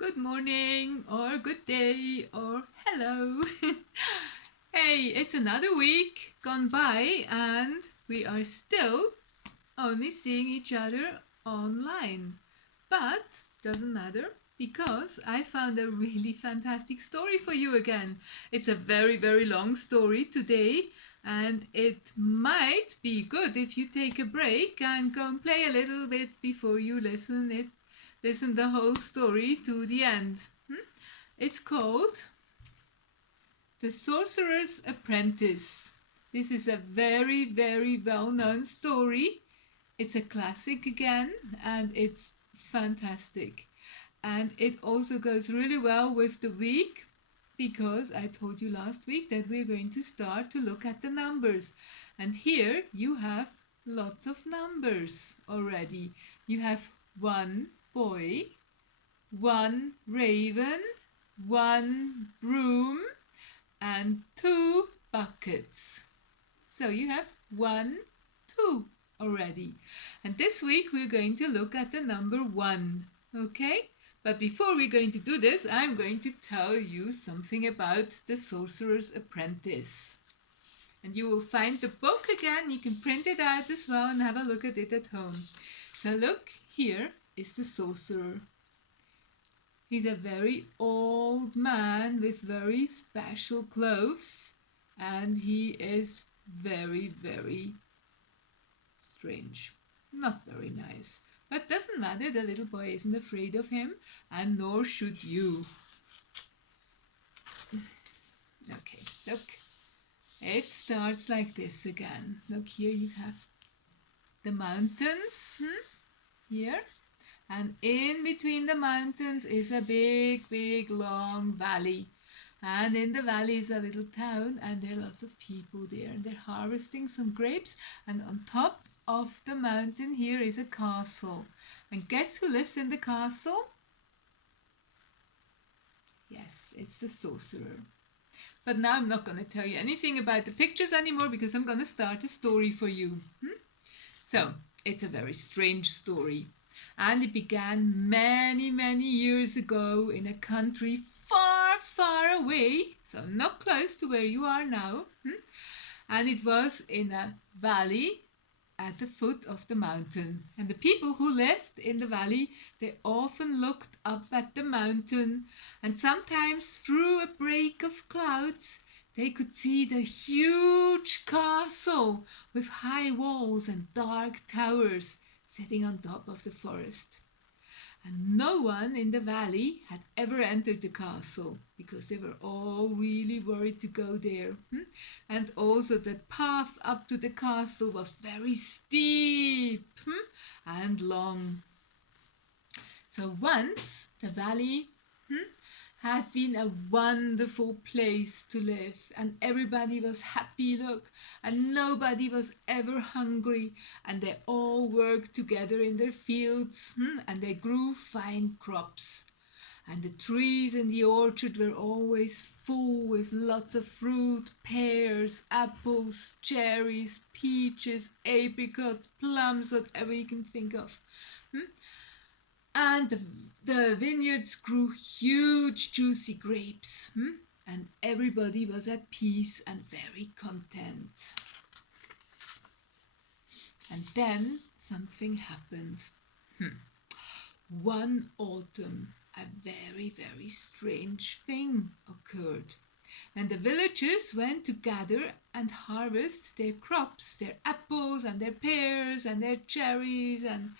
good morning, or good day, or hello. Hey, it's another week gone by, and we are still only seeing each other online. But doesn't matter because I found a really fantastic story for you again. It's a very, very long story today, and it might be good if you take a break and go and play a little bit before you listen the whole story to the end. It's called The Sorcerer's Apprentice. This is a very, very well-known story. It's a classic again, and it's fantastic. And it also goes really well with the week because I told you last week that we're going to start to look at the numbers. And here you have lots of numbers already. You have one boy, one raven, one broom, and two buckets. So you have 1, 2 already. And this week we're going to look at the number 1. Okay? But before we're going to do this, I'm going to tell you something about the Sorcerer's Apprentice. And you will find the book again. You can print it out as well and have a look at it at home. So look, here is the sorcerer. He's a very old man with very special clothes, and he is very, very strange. Not very nice. But doesn't matter, the little boy isn't afraid of him, and nor should you. Okay, look. It starts like this again. Look, here you have the mountains, here. And in between the mountains is a big, big, long valley. And in the valley is a little town, and there are lots of people there. And they're harvesting some grapes. And on top of the mountain here is a castle. And guess who lives in the castle? Yes, it's the sorcerer. But now I'm not going to tell you anything about the pictures anymore because I'm going to start a story for you. So, it's a very strange story. And it began many, many years ago in a country far, far away, so not close to where you are now. And it was in a valley at the foot of the mountain. And the people who lived in the valley, they often looked up at the mountain, and sometimes through a break of clouds, they could see the huge castle with high walls and dark towers sitting on top of the forest. And no one in the valley had ever entered the castle because they were all really worried to go there. And also the path up to the castle was very steep and long. So once the valley had been a wonderful place to live, and everybody was happy, look, and nobody was ever hungry, and they all worked together in their fields, and they grew fine crops. And the trees in the orchard were always full with lots of fruit, pears, apples, cherries, peaches, apricots, plums, whatever you can think of. And the vineyards grew huge juicy grapes, and everybody was at peace and very content. And then something happened. One autumn, a very, very strange thing occurred. And the villagers went to gather and harvest their crops, their apples and their pears and their cherries and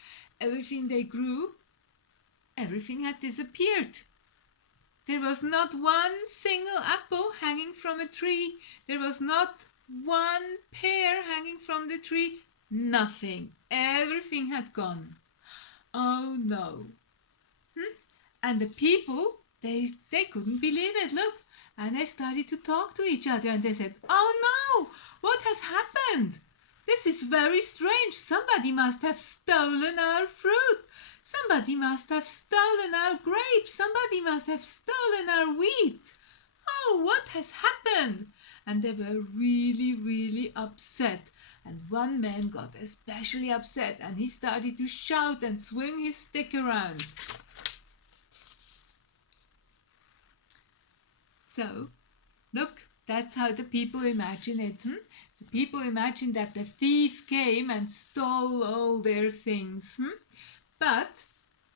everything they grew. Everything had disappeared. There was not one single apple hanging from a tree. There was not one pear hanging from the tree. Nothing. Everything had gone. Oh no. And the people, they couldn't believe it. Look. And they started to talk to each other and they said, "Oh no! What has happened? This is very strange. Somebody must have stolen our fruit. Somebody must have stolen our grapes. Somebody must have stolen our wheat. Oh, what has happened?" And they were really, really upset. And one man got especially upset and he started to shout and swing his stick around. So, look, that's how the people imagine it. The people imagine that the thief came and stole all their things. But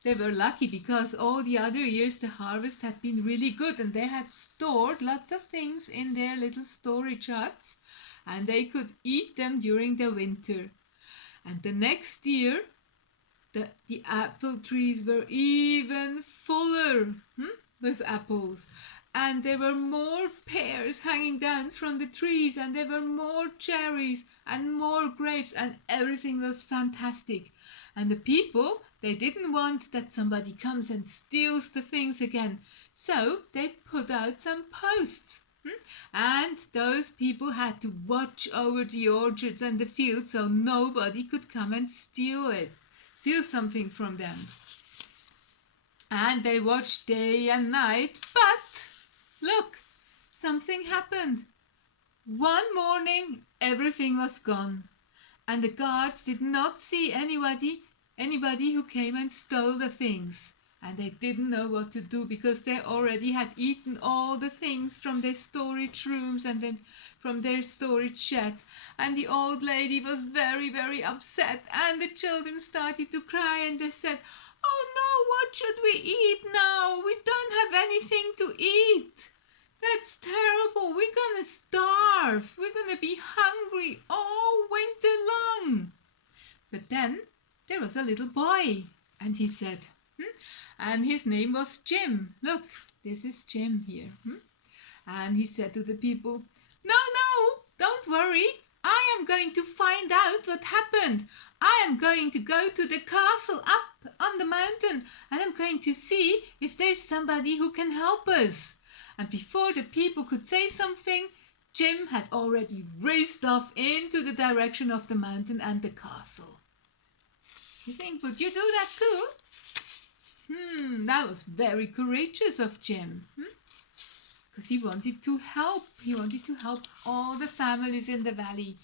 they were lucky because all the other years the harvest had been really good and they had stored lots of things in their little storage huts and they could eat them during the winter. And the next year the apple trees were even fuller with apples. And there were more pears hanging down from the trees, and there were more cherries and more grapes, and everything was fantastic. And the people, they didn't want that somebody comes and steals the things again. So they put out some posts. And those people had to watch over the orchards and the fields so nobody could come and steal something from them. And they watched day and night, but look, something happened. One morning, everything was gone, and the guards did not see anybody who came and stole the things. And they didn't know what to do because they already had eaten all the things from their storage rooms and then from their storage sheds. And the old lady was very, very upset, and the children started to cry and they said, "Oh no, what should we eat now? We don't have anything to eat. That's terrible. We're gonna starve. We're gonna be hungry all winter long." But then there was a little boy, and he said, and his name was Jim. Look, this is Jim here. And he said to the people, "No, don't worry. I am going to find out what happened. I am going to go to the castle up on the mountain, and I'm going to see if there's somebody who can help us." And before the people could say something, Jim had already raced off into the direction of the mountain and the castle. You think, would you do that too? That was very courageous of Jim. Because he wanted to help. He wanted to help all the families in the valley.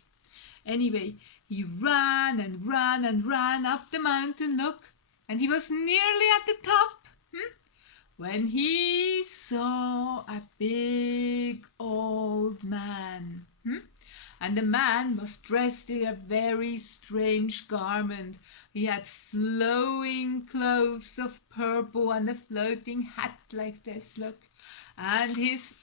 Anyway, he ran and ran and ran up the mountain, look, and he was nearly at the top when he saw a big old man. And the man was dressed in a very strange garment. He had flowing clothes of purple and a floating hat like this, look. And his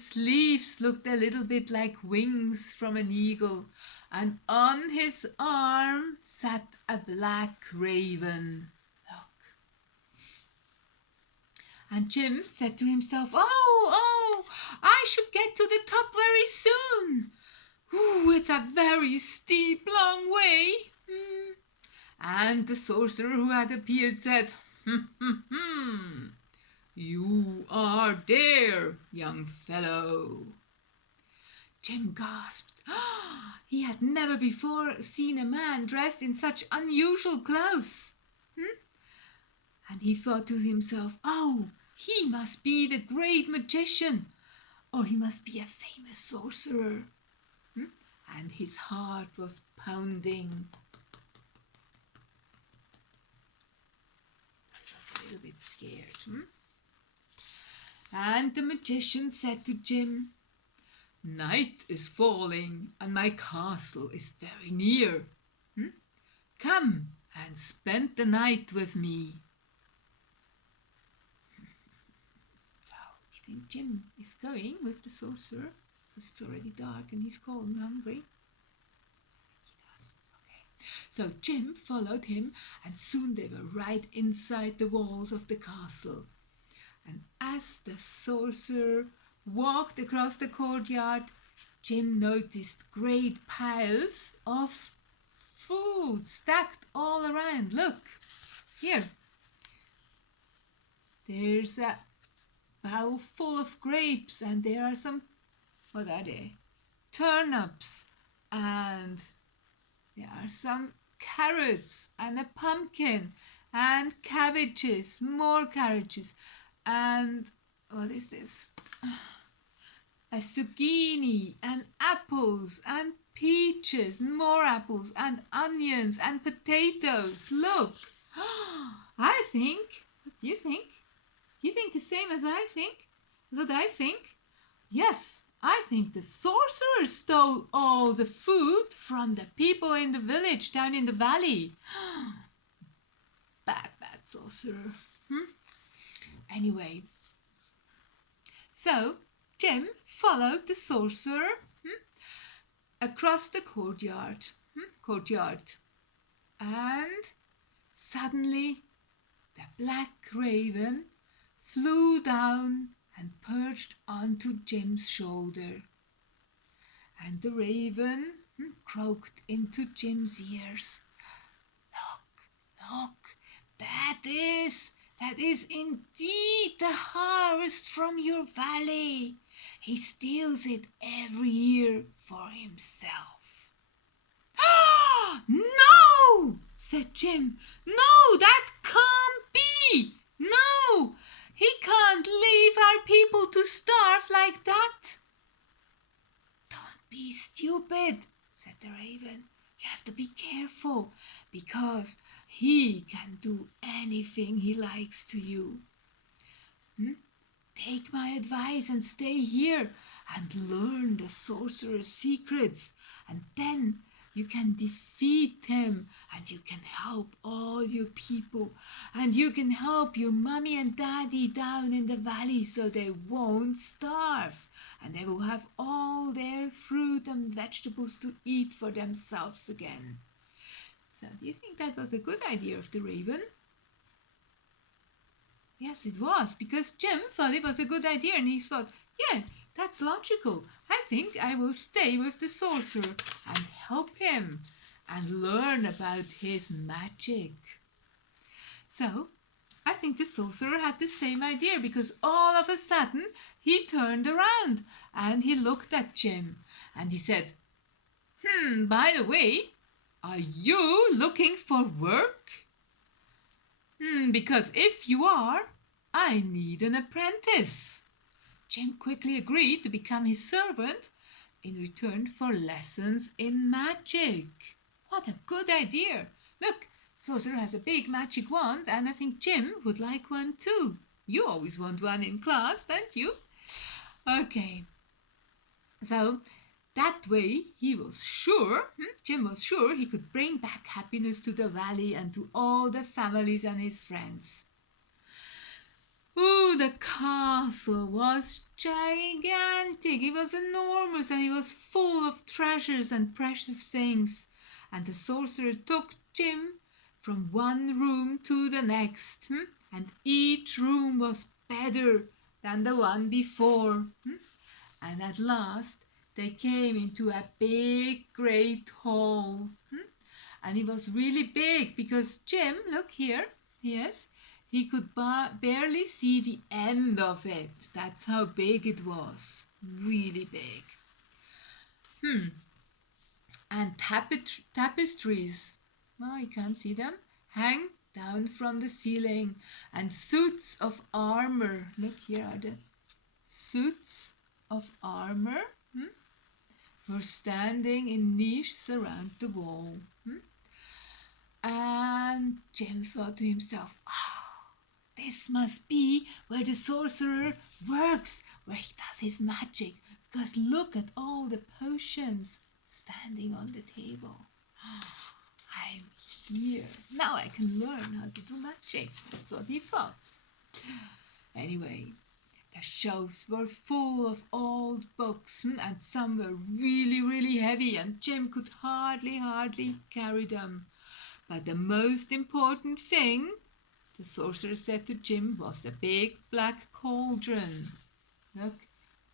sleeves looked a little bit like wings from an eagle. And on his arm sat a black raven. Look. And Jim said to himself, Oh, I should get to the top very soon. It's a very steep, long way. And the sorcerer who had appeared said, "You are there, young fellow." Jim gasped. He had never before seen a man dressed in such unusual clothes. And he thought to himself, he must be the great magician, or he must be a famous sorcerer. And his heart was pounding. He was a little bit scared. And the magician said to Jim, "Night is falling and my castle is very near. Come and spend the night with me." So, do you think Jim is going with the sorcerer? Because it's already dark and he's cold and hungry. He does. Okay. So Jim followed him, and soon they were right inside the walls of the castle. And as the sorcerer walked across the courtyard, Jim noticed great piles of food stacked all around. Look, here. There's a barrel full of grapes, and there are some, what are they? Turnips, and there are some carrots, and a pumpkin, and cabbages, more cabbages, and what is this? A zucchini, and apples, and peaches, more apples, and onions, and potatoes. Look, I think, what do you think? Do you think the same as I think? What I think? Yes, I think the sorcerer stole all the food from the people in the village down in the valley. Bad, bad sorcerer. Anyway, so Jim followed the sorcerer across the courtyard, and suddenly the black raven flew down and perched onto Jim's shoulder. And the raven croaked into Jim's ears. Look, that is indeed the harvest from your valley. He steals it every year for himself. No, said Jim. No, that can't be. No, he can't leave our people to starve like that. Don't be stupid, said the raven. You have to be careful, because he can do anything he likes to you. Take my advice and stay here and learn the sorcerer's secrets, and then you can defeat him, and you can help all your people, and you can help your mommy and daddy down in the valley so they won't starve, and they will have all their fruit and vegetables to eat for themselves again. So do you think that was a good idea of the raven? Yes, it was, because Jim thought it was a good idea, and he thought, yeah, that's logical. I think I will stay with the sorcerer and help him and learn about his magic. So I think the sorcerer had the same idea, because all of a sudden he turned around and he looked at Jim and he said, by the way, are you looking for work? Because if you are, I need an apprentice. Jim quickly agreed to become his servant in return for lessons in magic. What a good idea! Look, Sorcerer has a big magic wand, and I think Jim would like one too. You always want one in class, don't you? Okay, so that way Jim was sure he could bring back happiness to the valley and to all the families and his friends. Oh, the castle was gigantic. It was enormous, and it was full of treasures and precious things. And the sorcerer took Jim from one room to the next, and each room was better than the one before. And at last they came into a big, great hall. And it was really big, because Jim, look here, yes, he could barely see the end of it. That's how big it was. Really big. And tapestries, well, I can't see them, hang down from the ceiling. And suits of armor, look, here are the suits of armor, were standing in niches around the wall. And Jim thought to himself, this must be where the sorcerer works, where he does his magic, because look at all the potions standing on the table. I'm here. Now I can learn how to do magic. That's what he thought. Anyway, the shelves were full of old books, and some were really, really heavy, and Jim could hardly carry them. But the most important thing, the sorcerer said to Jim, was a big black cauldron. Look,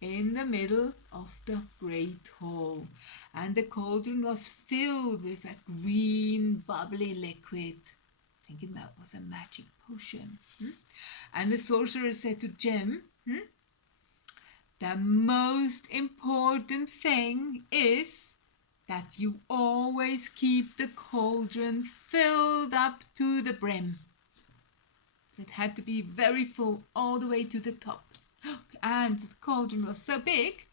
in the middle of the great hall. And the cauldron was filled with a green bubbly liquid. I think it was a magic potion. And the sorcerer said to Jim, the most important thing is that you always keep the cauldron filled up to the brim. It had to be very full all the way to the top. And the cauldron was so big,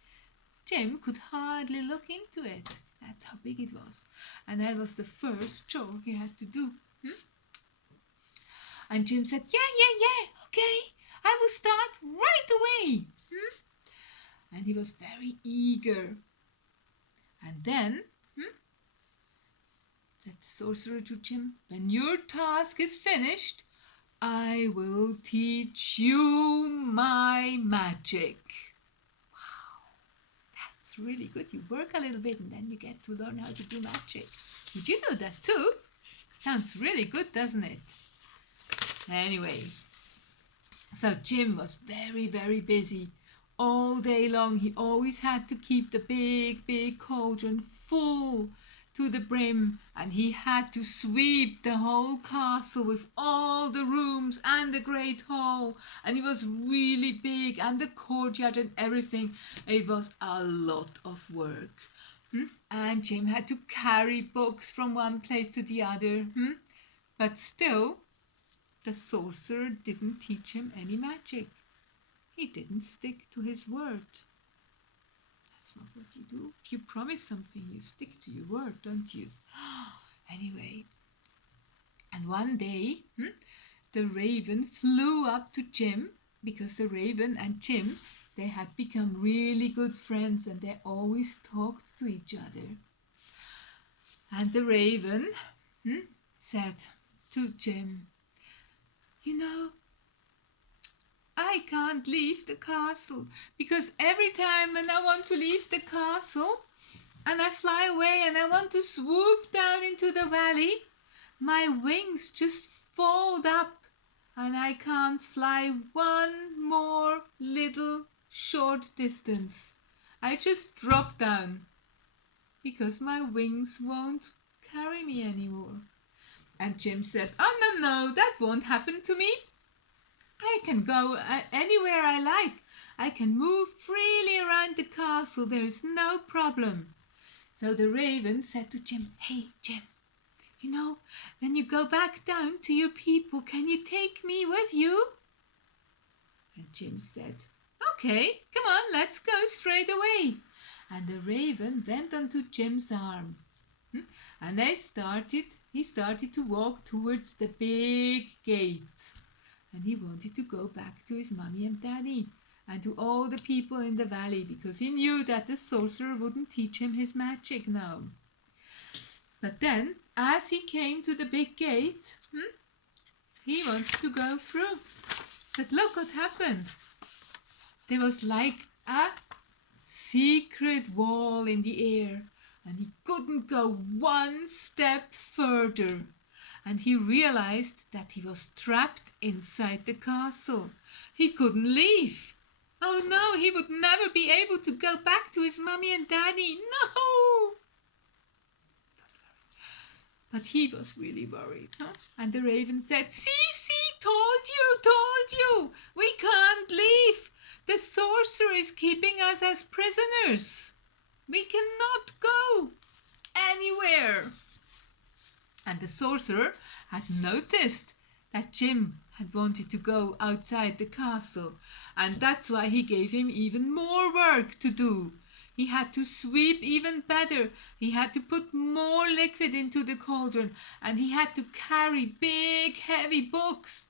Jim could hardly look into it. That's how big it was. And that was the first chore he had to do. And Jim said, yeah, okay, I will start right away. and he was very eager. And then said the sorcerer to Jim, when your task is finished, I will teach you my magic. Wow, that's really good. You work a little bit and then you get to learn how to do magic. Would you do that too? Sounds really good, doesn't it? Anyway, so Jim was very, very busy. All day long he always had to keep the big cauldron full to the brim, and he had to sweep the whole castle with all the rooms and the great hall, and it was really big, and the courtyard and everything. It was a lot of work. And Jim had to carry books from one place to the other. But still, the sorcerer didn't teach him any magic. He didn't stick to his word. That's not what you do. If you promise something, you stick to your word, don't you? Anyway, and one day, the raven flew up to Jim, because the raven and Jim, they had become really good friends and they always talked to each other. And the raven said to Jim, you know, I can't leave the castle, because every time when I want to leave the castle and I fly away and I want to swoop down into the valley, my wings just fold up and I can't fly one more little short distance. I just drop down because my wings won't carry me anymore. And Jim said, oh no, that won't happen to me. I can go anywhere I like. I can move freely around the castle. There's no problem. So the raven said to Jim, hey Jim, you know, when you go back down to your people, can you take me with you? And Jim said, okay, come on, let's go straight away. And the raven went onto Jim's arm. And he started to walk towards the big gate. And he wanted to go back to his mommy and daddy and to all the people in the valley, because he knew that the sorcerer wouldn't teach him his magic now. But then, as he came to the big gate, he wanted to go through. But look what happened. There was like a secret wall in the air, and he couldn't go one step further. And he realized that he was trapped inside the castle. He couldn't leave. Oh no, he would never be able to go back to his mommy and daddy. No! But he was really worried. And the raven said, see, told you, we can't leave. The sorcerer is keeping us as prisoners. We cannot go anywhere. And the sorcerer had noticed that Jim had wanted to go outside the castle, and that's why he gave him even more work to do. He had to sweep even better. He had to put more liquid into the cauldron, and he had to carry big heavy books,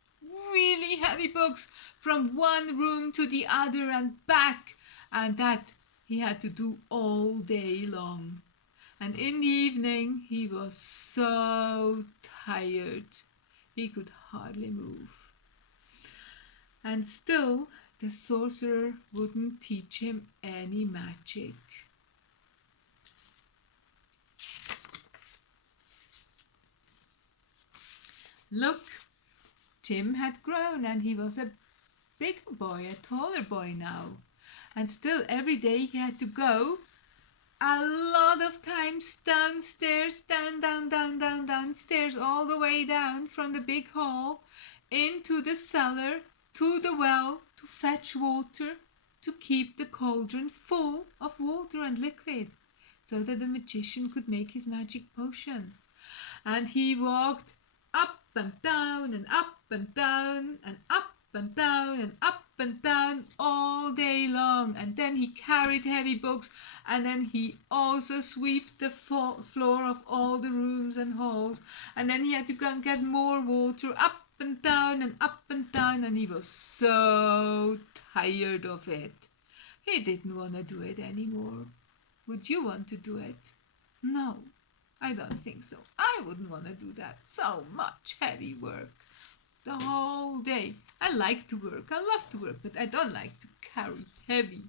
really heavy books, from one room to the other and back, and that he had to do all day long. And in the evening he was so tired he could hardly move. And still the sorcerer wouldn't teach him any magic. Look, Jim had grown and he was a bigger boy, a taller boy now. And still every day he had to go a lot of times downstairs, downstairs, all the way down from the big hall into the cellar to the well to fetch water, to keep the cauldron full of water and liquid, so that the magician could make his magic potion. And he walked up and down and up and down and up and down and up and down all day long. And then he carried heavy books, and then he also swept the floor of all the rooms and halls, and then he had to go and get more water, up and down and up and down, and he was so tired of it. He didn't want to do it anymore. Would you want to do it? No, I don't think so. I wouldn't want to do that. So much heavy work. The whole day. I like to work. I love to work, but I don't like to carry heavy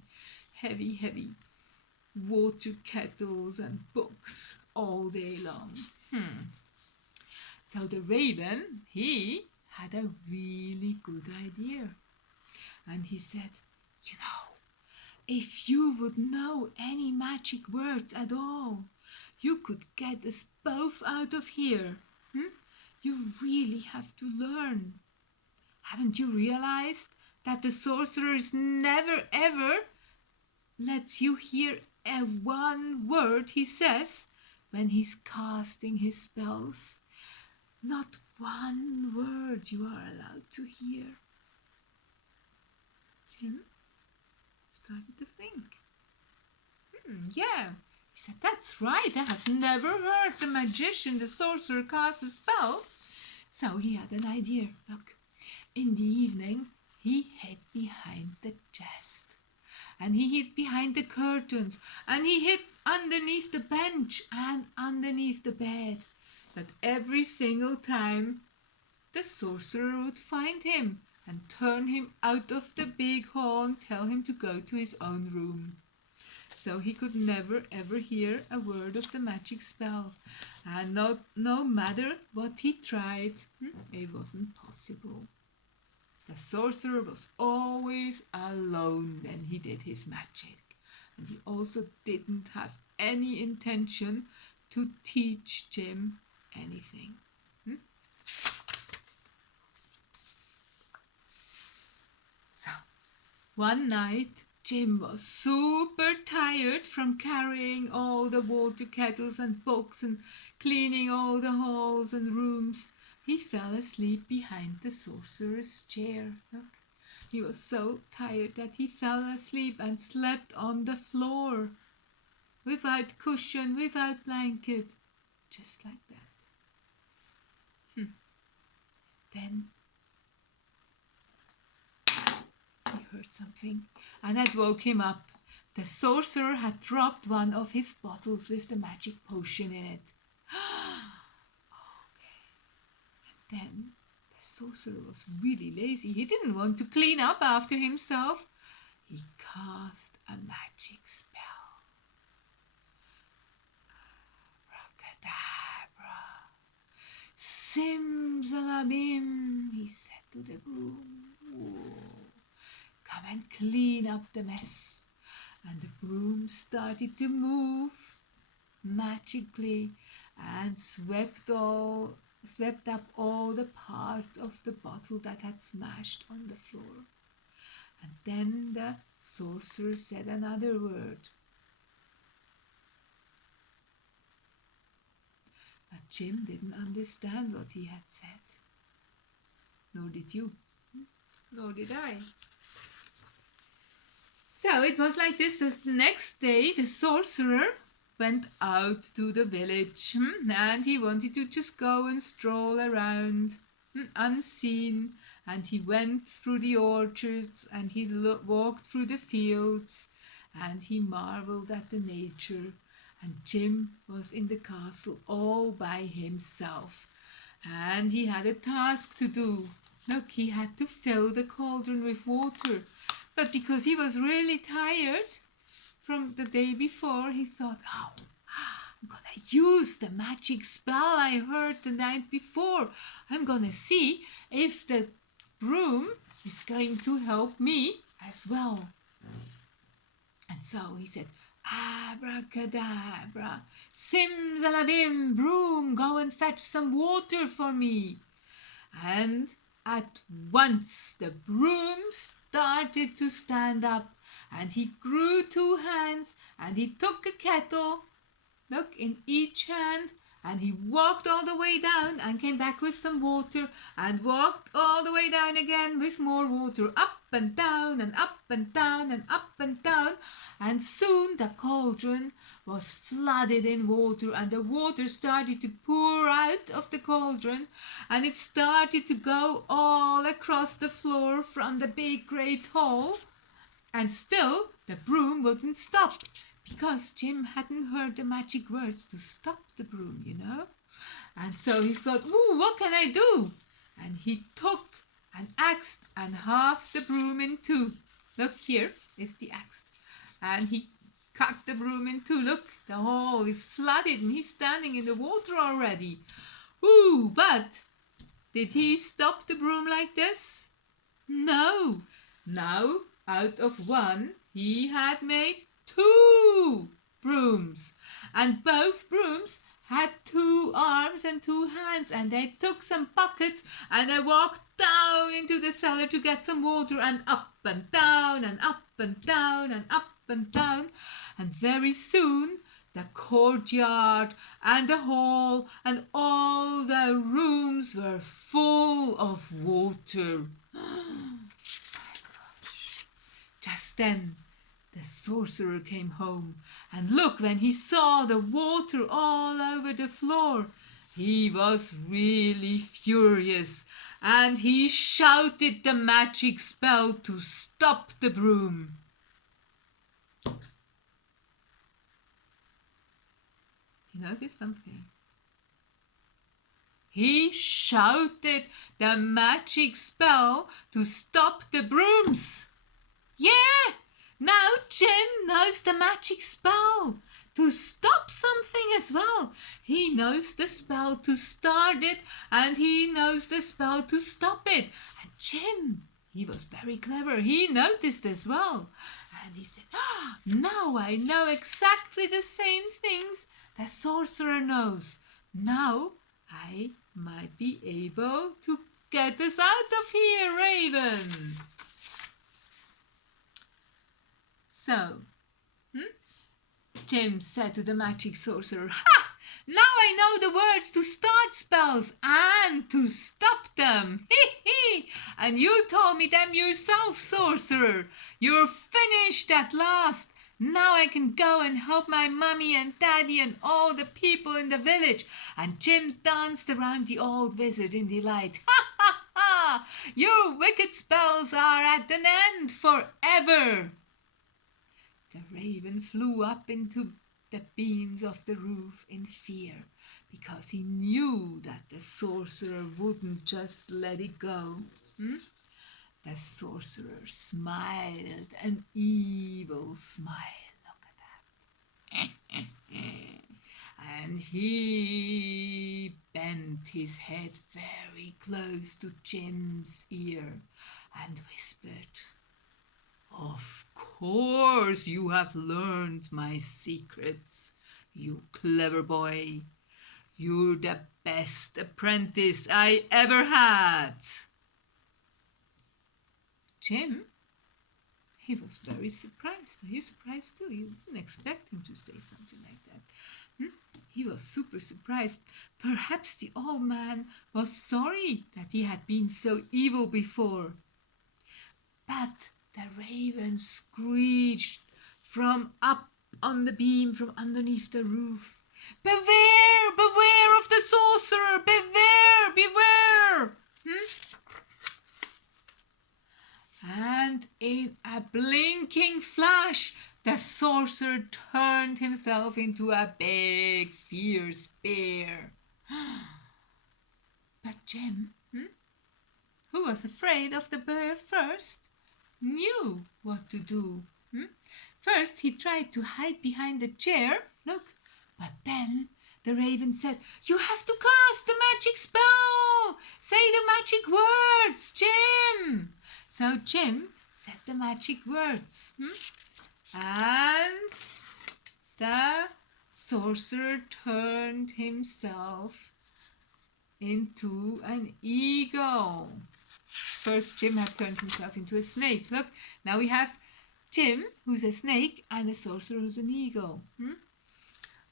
water kettles and books all day long. So the raven, he had a really good idea. And he said, you know, if you would know any magic words at all, you could get us both out of here. You really have to learn. Haven't you realized that the sorcerer never ever lets you hear a one word he says when he's casting his spells? Not one word you are allowed to hear. Jim started to think. Yeah, he said, that's right. I have never heard the magician, the sorcerer, cast a spell. So he had an idea. Look, in the evening, he hid behind the chest. And he hid behind the curtains. And he hid underneath the bench and underneath the bed. But every single time, the sorcerer would find him and turn him out of the big hall and tell him to go to his own room. So he could never ever hear a word of the magic spell. And no matter what he tried, it wasn't possible. The sorcerer was always alone when he did his magic. And he also didn't have any intention to teach Jim anything. So, one night, Jim was super tired from carrying all the water kettles and books and cleaning all the halls and rooms. He fell asleep behind the sorcerer's chair. Look, he was so tired that he fell asleep and slept on the floor, without cushion, without blanket, just like that. Then he heard something, and that woke him up. The sorcerer had dropped one of his bottles with the magic potion in it. Okay. And then the sorcerer was really lazy. He didn't want to clean up after himself. He cast a magic spell. Abracadabra. Simsalabim, he said to the broom. Whoa. Come and clean up the mess. And the broom started to move magically and swept up all the parts of the bottle that had smashed on the floor. And then the sorcerer said another word. But Jim didn't understand what he had said. Nor did you. Nor did I. So it was like this. The next day, the sorcerer went out to the village, and he wanted to just go and stroll around unseen. And he went through the orchards, and he walked through the fields, and he marveled at the nature. And Jim was in the castle all by himself, and he had a task to do. Look, he had to fill the cauldron with water. But because he was really tired from the day before, he thought, I'm going to use the magic spell I heard the night before. I'm going to see if the broom is going to help me as well. And so he said, Abracadabra, simsalabim, broom, go and fetch some water for me. And at once the broom started to stand up, and he grew 2 hands, and he took a kettle, look, in each hand, and he walked all the way down and came back with some water, and walked all the way down again with more water, up and down and up and down and up and down, and soon the cauldron was flooded in water, and the water started to pour out of the cauldron, and it started to go all across the floor from the big great hall And still the broom wouldn't stop, because Jim hadn't heard the magic words to stop the broom, you know. And so he thought, ooh, what can I do? And he took an axe and halved the broom in two. Look, here is the axe. And he cut the broom in two. Look, the hole is flooded and he's standing in the water already. Ooh, but did he stop the broom like this? No. Now, out of one, he had made two brooms. And both brooms had two arms and two hands, and they took some buckets and they walked down into the cellar to get some water, and up and down and up and down and up and down. And very soon the courtyard and the hall and all the rooms were full of water. Just then the sorcerer came home, and look, when he saw the water all over the floor, he was really furious, and he shouted the magic spell to stop the broom. Do you notice something? He shouted the magic spell to stop the brooms. Yeah, now Jim knows the magic spell to stop something as well. He knows the spell to start it, and he knows the spell to stop it. And Jim, he was very clever. He noticed as well. And he said, now I know exactly the same things the sorcerer knows. Now I might be able to get us out of here, Raven. So, Jim said to the magic sorcerer, "Ha! Now I know the words to start spells and to stop them. Hee! And you told me them yourself, sorcerer. You're finished at last. Now I can go and help my mummy and daddy and all the people in the village." And Jim danced around the old wizard in delight. Ha ha ha! Your wicked spells are at an end forever. The raven flew up into the beams of the roof in fear, because he knew that the sorcerer wouldn't just let it go. The sorcerer smiled an evil smile. Look at that. And he bent his head very close to Jim's ear and whispered, "Of course you have learned my secrets, you clever boy. You're the best apprentice I ever had." Jim, he was very surprised. Are you surprised too? You didn't expect him to say something like that. He was super surprised. Perhaps the old man was sorry that he had been so evil before. But the raven screeched from up on the beam from underneath the roof, "Beware! Beware of the sorcerer! Beware! Beware!" And in a blinking flash, the sorcerer turned himself into a big, fierce bear. But Jim, who was afraid of the bear first, knew what to do. First he tried to hide behind the chair, look, but then the raven said, "You have to cast the magic spell! Say the magic words, Jim!" So Jim said the magic words, and the sorcerer turned himself into an eagle. First, Jim had turned himself into a snake. Look, now we have Jim, who's a snake, and the sorcerer, who's an eagle.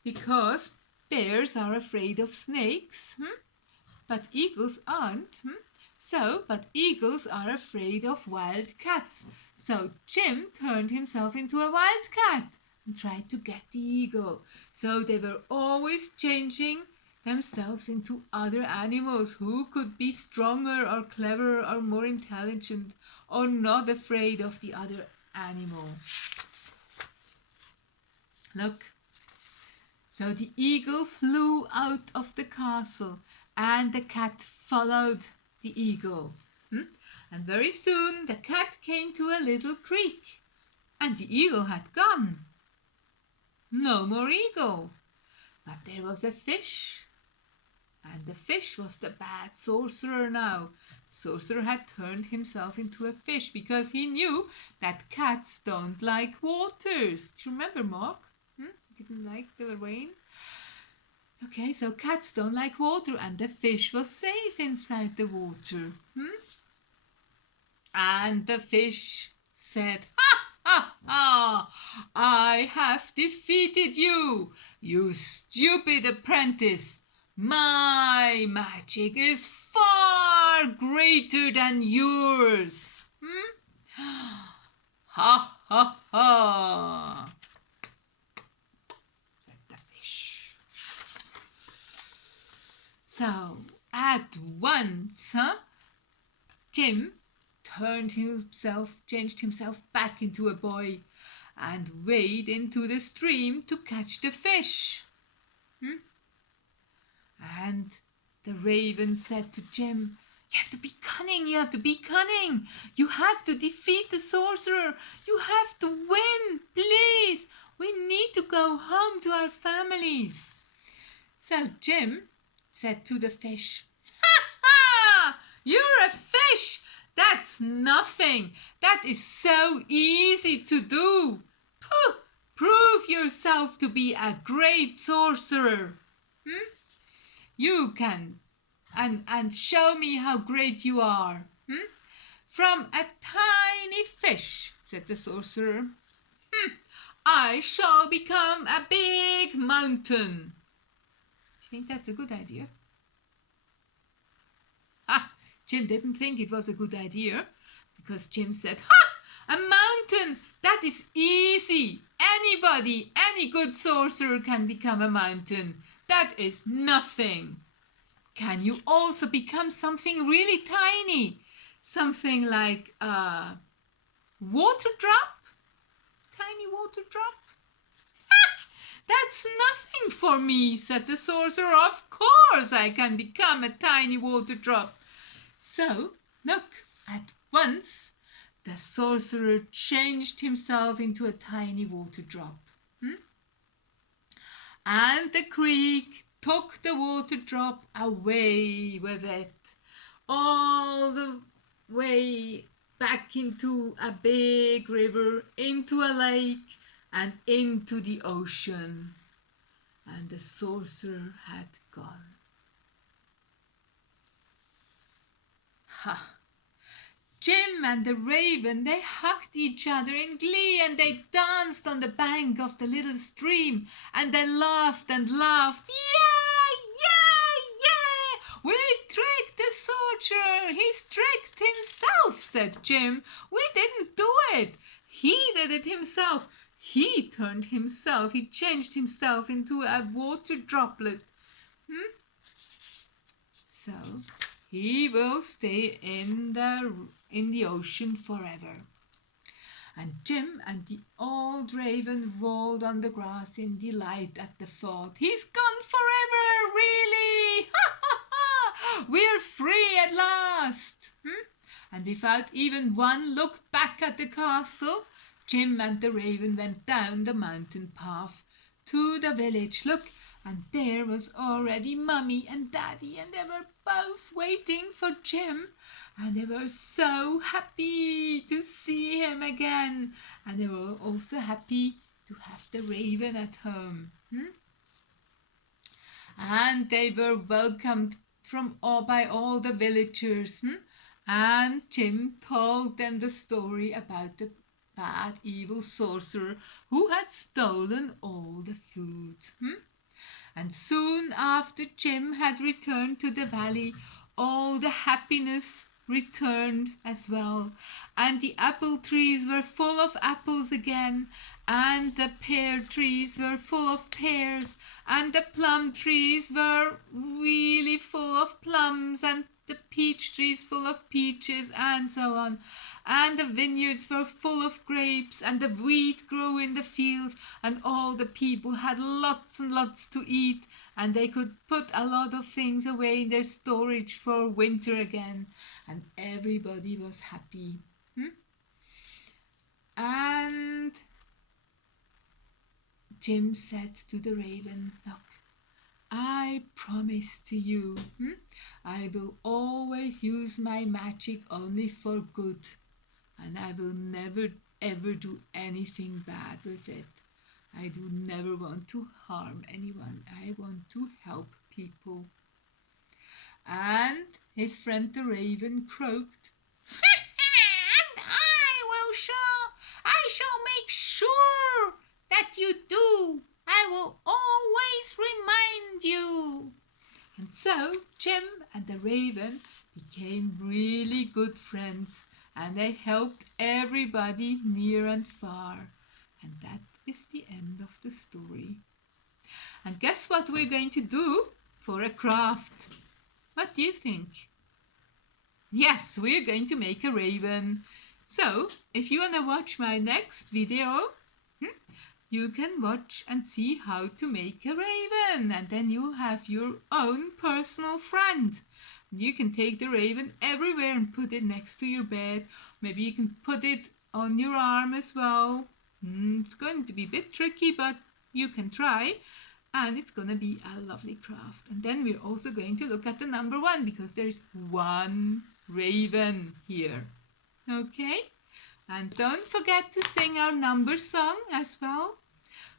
Because bears are afraid of snakes, but eagles aren't. But eagles are afraid of wild cats. So Jim turned himself into a wild cat and tried to get the eagle. So they were always changing themselves into other animals who could be stronger or cleverer or more intelligent or not afraid of the other animal. Look. So the eagle flew out of the castle and the cat followed the eagle. And very soon the cat came to a little creek and the eagle had gone. No more eagle. But there was a fish. And the fish was the bad sorcerer now. Sorcerer had turned himself into a fish because he knew that cats don't like waters. Do you remember, Mark? Didn't like the rain. Okay, so cats don't like water and the fish was safe inside the water. And the fish said, "Ha, ha, ha! I have defeated you, you stupid apprentice. My magic is far greater than yours." Ha, ha, ha! Said the fish. So, at once, Jim changed himself back into a boy and waded into the stream to catch the fish. And the raven said to Jim, "You have to be cunning, you have to be cunning. You have to defeat the sorcerer. You have to win, please. We need to go home to our families." So Jim said to the fish, "Ha ha! You're a fish. That's nothing. That is so easy to do. Prove yourself to be a great sorcerer. You can and show me how great you are." "From a tiny fish," said the sorcerer, "I shall become a big mountain." Do you think that's a good idea? Jim didn't think it was a good idea because Jim said, "A mountain, that is easy. Anybody, any good sorcerer can become a mountain. That is nothing. Can you also become something really tiny? Something like a water drop? Tiny water drop?" "That's nothing for me," said the sorcerer. "Of course I can become a tiny water drop." So, look, at once the sorcerer changed himself into a tiny water drop. And the creek took the water drop away with it, all the way back into a big river, into a lake, and into the ocean. And the sorcerer had gone. Jim and the raven, they hugged each other in glee and they danced on the bank of the little stream and they laughed and laughed. "Yeah, yeah, yeah! We've tricked the sorcerer. He's tricked himself," said Jim. "We didn't do it. He did it himself. He changed himself into a water droplet. So he will stay in the ocean forever." And Jim and the old raven rolled on the grass in delight at the thought. "He's gone forever, really! Ha ha ha! We're free at last!" And without even one look back at the castle, Jim and the raven went down the mountain path to the village. Look, and there was already Mummy and Daddy, and they were both waiting for Jim, and they were so happy to see him again, and they were also happy to have the raven at home. And they were welcomed by all the villagers, and Jim told them the story about the bad evil sorcerer who had stolen all the food. And soon after Jim had returned to the valley, all the happiness returned as well, and the apple trees were full of apples again, and the pear trees were full of pears, and the plum trees were really full of plums, and the peach trees full of peaches, and so on. and the vineyards were full of grapes, and the wheat grew in the fields, and all the people had lots and lots to eat, and they could put a lot of things away in their storage for winter again, and everybody was happy. And Jim said to the raven, "Look, I promise to you, I will always use my magic only for good, and I will never ever do anything bad with it. I do never want to harm anyone. I want to help people." And his friend the raven croaked, "And I shall make sure that you do. I will always remind you." And so Jim and the raven became really good friends, and they helped everybody near and far. And that is the end of the story. And guess what we're going to do for a craft? What do you think? Yes, we're going to make a raven. So, if you want to watch my next video, you can watch and see how to make a raven, and then you have your own personal friend. You can take the raven everywhere and put it next to your bed. Maybe you can put it on your arm as well. It's going to be a bit tricky, but you can try, and it's going to be a lovely craft. And then we're also going to look at the number 1, because there's 1 raven here. Okay? And don't forget to sing our number song as well.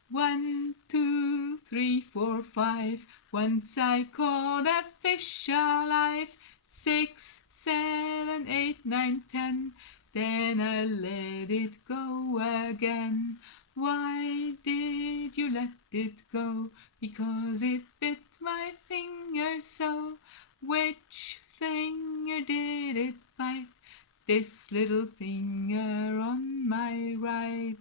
1, 2, 3, 4, 5. Once I caught a fish alive. 6, 7, 8, 9, 10. Then I let it go again. Why did you let it go? Because it bit my finger so. Which finger did it bite? This little finger on my right.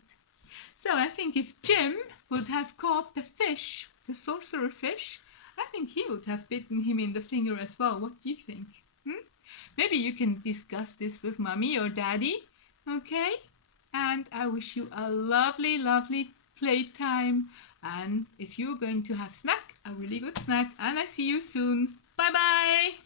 So I think if Jim would have caught the fish, the sorcerer fish, I think he would have bitten him in the finger as well. What do you think? Maybe you can discuss this with mommy or daddy, okay? And I wish you a lovely, lovely playtime. And if you're going to have snack, a really good snack. And I see you soon. Bye-bye.